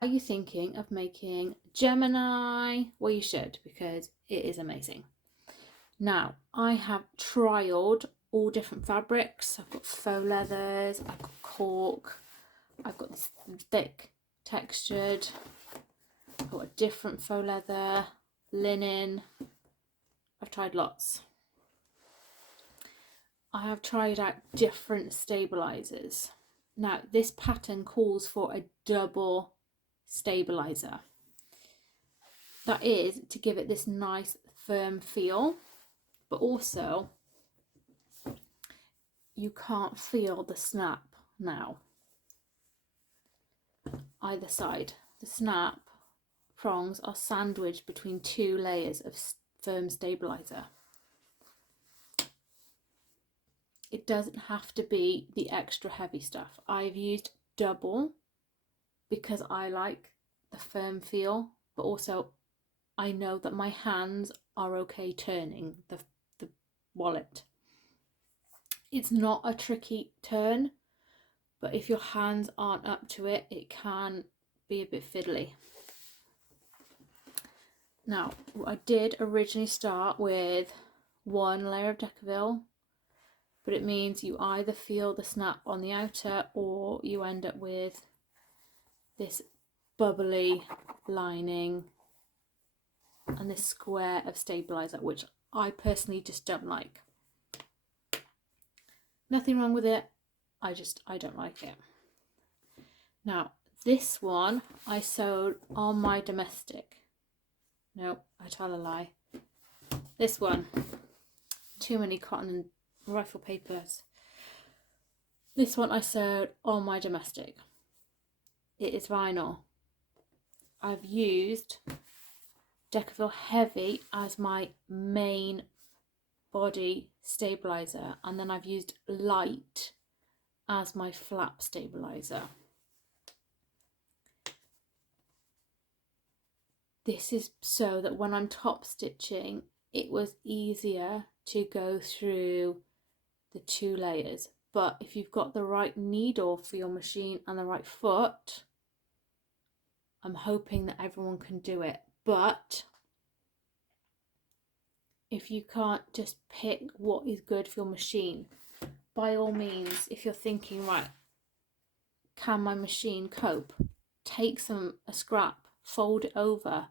Are you thinking of making Gemini? Well, you should, because it is amazing. Now, I have trialed all different fabrics. I've got faux leathers, I've got cork, I've got this thick textured, I've got a different faux leather, linen. I've tried lots. I have tried out different stabilisers. Now, this pattern calls for a double stabiliser. That is to give it this nice firm feel, but also you can't feel the snap now. Either side. The snap prongs are sandwiched between two layers of firm stabiliser. It doesn't have to be the extra heavy stuff. I've used double because I like the firm feel, but also I know that my hands are okay turning the wallet. It's not a tricky turn, but if your hands aren't up to it, it can be a bit fiddly. Now, I did originally start with one layer of Decaville, but it means you either feel the snap on the outer or you end up with this bubbly lining and this square of stabiliser, which I personally just don't like. Nothing wrong with it, I don't like it. Now, this one I sewed on my domestic. No, I tell a lie. This one, too many cotton and rifle papers. This one I sewed on my domestic. It is vinyl. I've used Decaville Heavy as my main body stabiliser, and then I've used Light as my flap stabiliser. This is so that when I'm top stitching, it was easier to go through the two layers. But if you've got the right needle for your machine and the right foot, I'm hoping that everyone can do it. But if you can't, just pick what is good for your machine. By all means, if you're thinking, right, can my machine cope? Take a scrap, fold it over,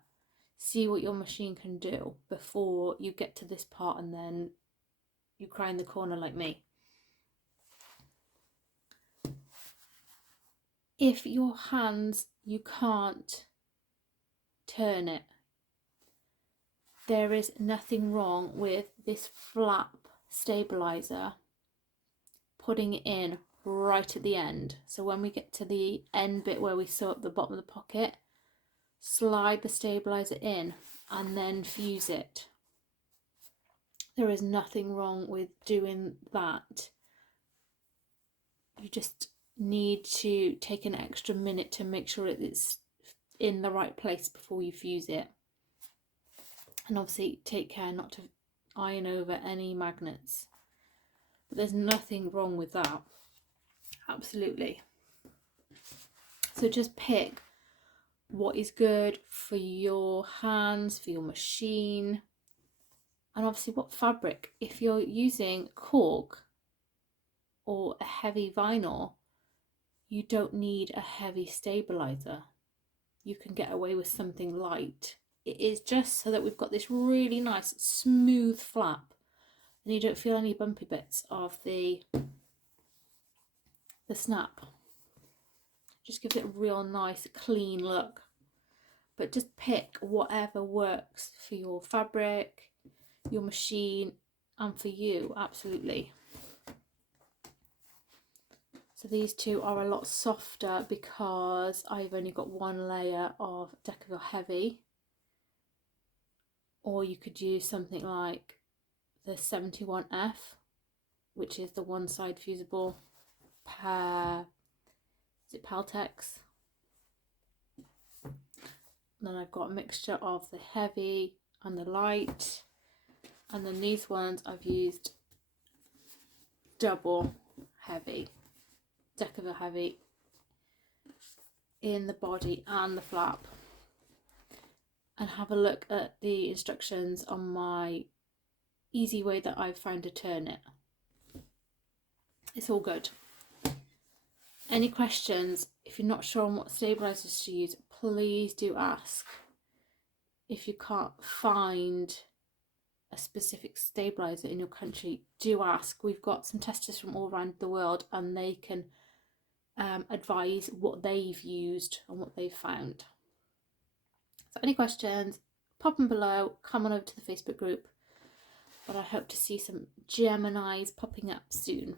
see what your machine can do before you get to this part and then you cry in the corner like me. If your hands, you can't turn it, there is nothing wrong with this flap stabiliser, putting it in right at the end. So when we get to the end bit where we sew up the bottom of the pocket, slide the stabiliser in and then fuse it. There is nothing wrong with doing that. You just need to take an extra minute to make sure it's in the right place before you fuse it. And obviously take care not to iron over any magnets. But there's nothing wrong with that. Absolutely. So just pick what is good for your hands, for your machine, and obviously what fabric. If you're using cork or a heavy vinyl, you don't need a heavy stabiliser. You can get away with something light. It is just so that we've got this really nice smooth flap and you don't feel any bumpy bits of the snap. Just gives it a real nice clean look. But just pick whatever works for your fabric, your machine, and for you, absolutely. So these two are a lot softer because I've only got one layer of Decaville Heavy, or you could use something like the 71F, which is the one side fusible is it Paltex? Then I've got a mixture of the heavy and the light, and then these ones I've used double heavy. Decaville Heavy in the body and the flap, and have a look at the instructions on my easy way that I've found to turn it. It's all good. Any questions? If you're not sure on what stabilisers to use, please do ask. If you can't find a specific stabiliser in your country, do ask. We've got some testers from all around the world, and they can advise what they've used and what they've found. So any questions, pop them below, come on over to the Facebook group, but I hope to see some Geminis popping up soon.